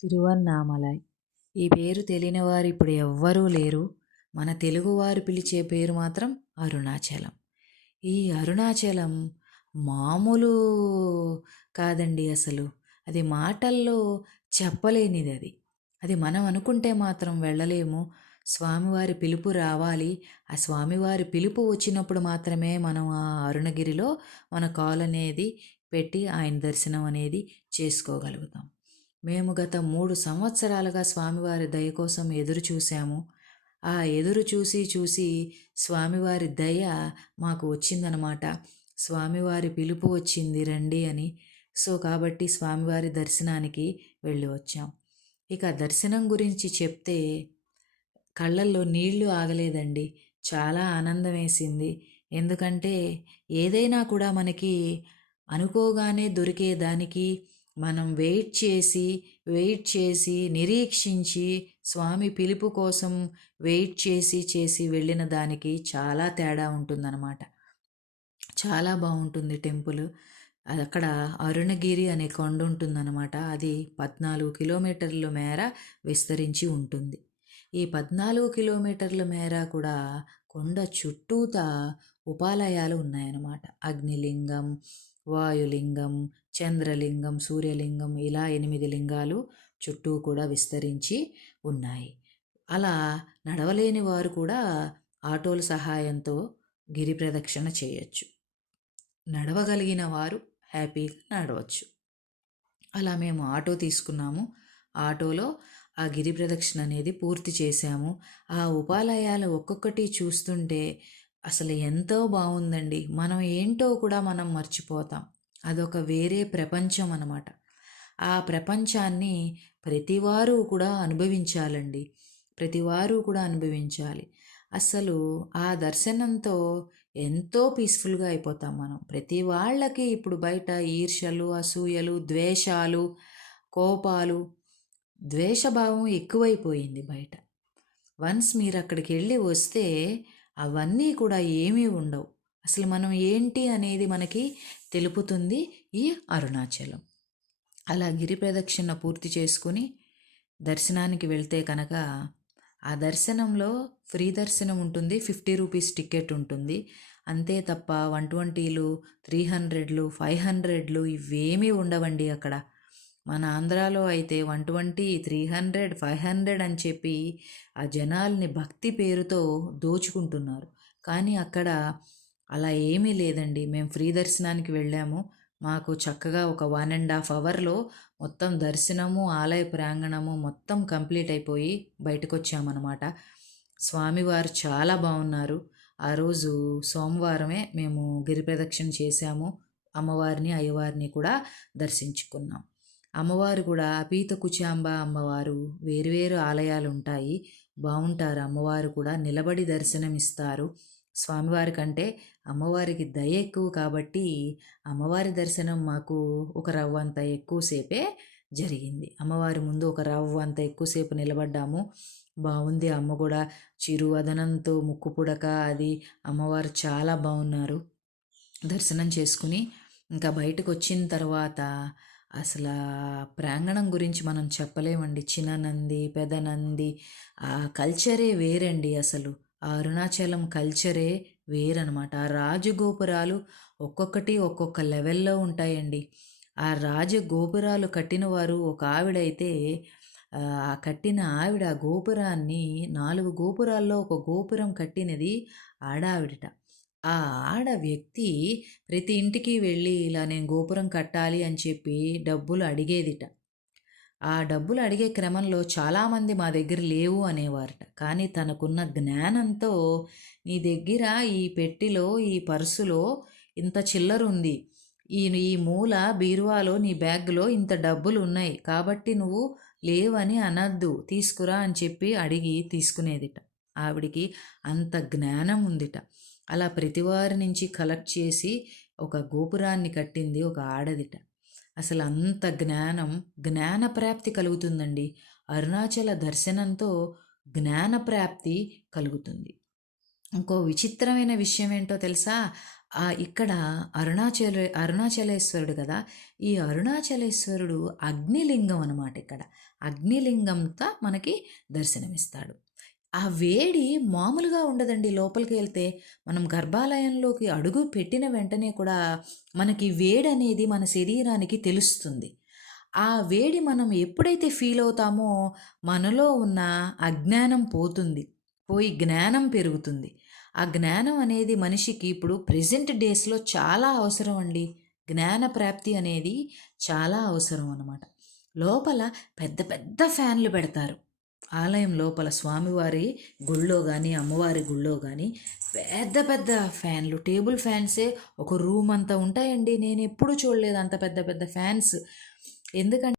తిరువన్నామలై. ఈ పేరు తెలియని వారు ఇప్పుడు ఎవ్వరూ లేరు. మన తెలుగువారు పిలిచే పేరు మాత్రం అరుణాచలం. ఈ అరుణాచలం మామూలు కాదండి అసలు. అది మాటల్లో చెప్పలేనిది అది. అది మనం అనుకుంటే మాత్రం వెళ్ళలేము. స్వామివారి పిలుపు రావాలి. ఆ స్వామివారి పిలుపు వచ్చినప్పుడు మాత్రమే మనం ఆ అరుణగిరిలో మన కాలు అనేది పెట్టి ఆయన దర్శనం అనేది చేసుకోగలుగుతాం. మేము గత 3 సంవత్సరాలుగా స్వామివారి దయ కోసం ఎదురు చూసాము. ఆ ఎదురు చూసి చూసి స్వామివారి దయ మాకు వచ్చిందనమాట. స్వామివారి పిలుపు వచ్చింది రండి అని. సో కాబట్టి స్వామివారి దర్శనానికి వెళ్ళి వచ్చాం. ఇక దర్శనం గురించి చెప్తే కళ్ళల్లో నీళ్లు ఆగలేదండి. చాలా ఆనందం వేసింది. ఎందుకంటే ఏదైనా కూడా మనకి అనుకోగానే దొరికేదానికి మనం వెయిట్ చేసి నిరీక్షించి స్వామి పిలుపు కోసం వెయిట్ చేసి వెళ్ళిన దానికి చాలా తేడా ఉంటుందన్నమాట. చాలా బాగుంటుంది టెంపుల్. అది అక్కడ అరుణగిరి అనే కొండ ఉంటుందన్నమాట. అది 14 కిలోమీటర్ల మేర విస్తరించి ఉంటుంది. ఈ 14 కిలోమీటర్ల మేర కూడా కొండ చుట్టూతా ఉపాలయాలు ఉన్నాయన్నమాట. అగ్నిలింగం, వాయులింగం, చంద్రలింగం, సూర్యలింగం ఇలా 8 లింగాలు చుట్టూ కూడా విస్తరించి ఉన్నాయి. అలా నడవలేని వారు కూడా ఆటోల సహాయంతో గిరి ప్రదక్షిణ చేయొచ్చు. నడవగలిగిన వారు హ్యాపీగా నడవచ్చు. అలా మేము ఆటో తీసుకున్నాము. ఆటోలో ఆ గిరి ప్రదక్షిణ అనేది పూర్తి చేశాము. ఆ ఉపాలయాలు ఒక్కొక్కటి చూస్తుంటే అసలు ఎంతో బాగుందండి. మనం ఏంటో కూడా మనం మర్చిపోతాం. అదొక వేరే ప్రపంచం అన్నమాట. ఆ ప్రపంచాన్ని ప్రతివారు కూడా అనుభవించాలండి. ప్రతివారు కూడా అనుభవించాలి. అసలు ఆ దర్శనంతో ఎంతో పీస్ఫుల్గా అయిపోతాం మనం. ప్రతి వాళ్ళకి ఇప్పుడు బయట ఈర్ష్యలు, అసూయలు, ద్వేషాలు, కోపాలు, ద్వేషభావం ఎక్కువైపోయింది బయట. వన్స్ మీరు అక్కడికి వెళ్ళి వస్తే అవన్నీ కూడా ఏమీ ఉండవు. అసలు మనం ఏంటి అనేది మనకి తెలుపుతుంది ఈ అరుణాచలం. అలా గిరి ప్రదక్షిణ పూర్తి చేసుకుని దర్శనానికి వెళ్తే కనుక ఆ దర్శనంలో ఫ్రీ దర్శనం ఉంటుంది. 50 రూపీస్ టికెట్ ఉంటుంది. అంతే తప్ప 120లు, 300లు, 500లు ఇవేమీ ఉండవండి అక్కడ. మన ఆంధ్రాలో అయితే 120, 300, 500 అని చెప్పి ఆ జనాల్ని భక్తి పేరుతో దోచుకుంటున్నారు. కానీ అక్కడ అలా ఏమీ లేదండి. మేము ఫ్రీ దర్శనానికి వెళ్ళాము. మాకు చక్కగా ఒక 1.5 అవర్లో మొత్తం దర్శనము, ఆలయ ప్రాంగణము మొత్తం కంప్లీట్ అయిపోయి బయటకు వచ్చామన్నమాట. స్వామివారు చాలా బాగున్నారు. ఆ రోజు సోమవారమే మేము గిరి ప్రదక్షిణ చేశాము. అమ్మవారిని, అయ్యవారిని కూడా దర్శించుకున్నాం. అమ్మవారు కూడా పీత కుచాంబ అమ్మవారు వేరువేరు ఆలయాలు ఉంటాయి. బాగుంటారు. అమ్మవారు కూడా నిలబడి దర్శనం ఇస్తారు. స్వామివారి కంటే అమ్మవారికి దయ ఎక్కువ కాబట్టి అమ్మవారి దర్శనం మాకు ఒక రవ్వంత ఎక్కువసేపే జరిగింది. అమ్మవారి ముందు ఒక రవ్వంత ఎక్కువసేపు నిలబడ్డాము. బాగుంది. అమ్మ కూడా చిరువదనంతో ముక్కు పుడక అది అమ్మవారు చాలా బాగున్నారు. దర్శనం చేసుకుని ఇంకా బయటకు వచ్చిన తర్వాత అసలు ప్రాంగణం గురించి మనం చెప్పలేమండి. చిన్న నంది, పెద నంది, ఆ కల్చరే వేరండి. అసలు ఆ అరుణాచలం కల్చరే వేరనమాట. ఆ రాజగోపురాలు ఒక్కొక్కటి ఒక్కొక్క లెవెల్లో ఉంటాయండి. ఆ రాజగోపురాలు కట్టిన వారు ఒక ఆవిడైతే ఆ కట్టిన ఆవిడ గోపురాన్ని 4 గోపురాల్లో ఒక గోపురం కట్టినది ఆడావిడట. ఆ ఆడ వ్యక్తి ప్రతి ఇంటికి వెళ్ళి ఇలా నేను గోపురం కట్టాలి అని చెప్పి డబ్బులు అడిగేదిట. ఆ డబ్బులు అడిగే క్రమంలో చాలామంది మా దగ్గర లేవు అనేవారట. కానీ తనకున్న జ్ఞానంతో నీ దగ్గర ఈ పెట్టెలో, ఈ పర్సులో ఇంత చిల్లరుంది. ఈ మూల బీరువాలో నీ బ్యాగ్లో ఇంత డబ్బులు ఉన్నాయి. కాబట్టి నువ్వు లేవని అనద్దు, తీసుకురా అని చెప్పి అడిగి తీసుకునేదిట. ఆవిడికి అంత జ్ఞానం ఉందిట. అలా ప్రతివారి నుంచి కలెక్ట్ చేసి ఒక గోపురాన్ని కట్టింది ఒక ఆడదిట. అసలు అంత జ్ఞానప్రాప్తి కలుగుతుందండి. అరుణాచల దర్శనంతో జ్ఞానప్రాప్తి కలుగుతుంది. ఇంకో విచిత్రమైన విషయం ఏంటో తెలుసా? ఇక్కడ అరుణాచలేశ్వరుడు కదా! ఈ అరుణాచలేశ్వరుడు అగ్నిలింగం అనమాట ఇక్కడ. అగ్నిలింగంతో మనకి దర్శనమిస్తాడు. ఆ వేడి మామూలుగా ఉండదండి. లోపలికి వెళ్తే మనం గర్భాలయంలోకి అడుగు పెట్టిన వెంటనే కూడా మనకి వేడనేది మన శరీరానికి తెలుస్తుంది. ఆ వేడి మనం ఎప్పుడైతే ఫీల్ అవుతామో మనలో ఉన్న అజ్ఞానం పోతుంది. పోయి జ్ఞానం పెరుగుతుంది. ఆ జ్ఞానం అనేది మనిషికి ఇప్పుడు ప్రెజెంట్ డేస్‌లో చాలా అవసరం అండి. జ్ఞాన ప్రాప్తి అనేది చాలా అవసరం అన్నమాట. లోపల పెద్ద పెద్ద ఫ్యాన్‌లు పెడతారు. ఆలయం లోపల స్వామివారి గుళ్ళో గానీ, అమ్మవారి గుళ్ళో గానీ పెద్ద పెద్ద ఫ్యాన్‌లు, టేబుల్ ఫ్యాన్సే ఒక రూమ్ అంతా ఉంటాయండి. నేనెప్పుడూ చూడలేదు అంత పెద్ద పెద్ద ఫ్యాన్స్. ఎందుకంటే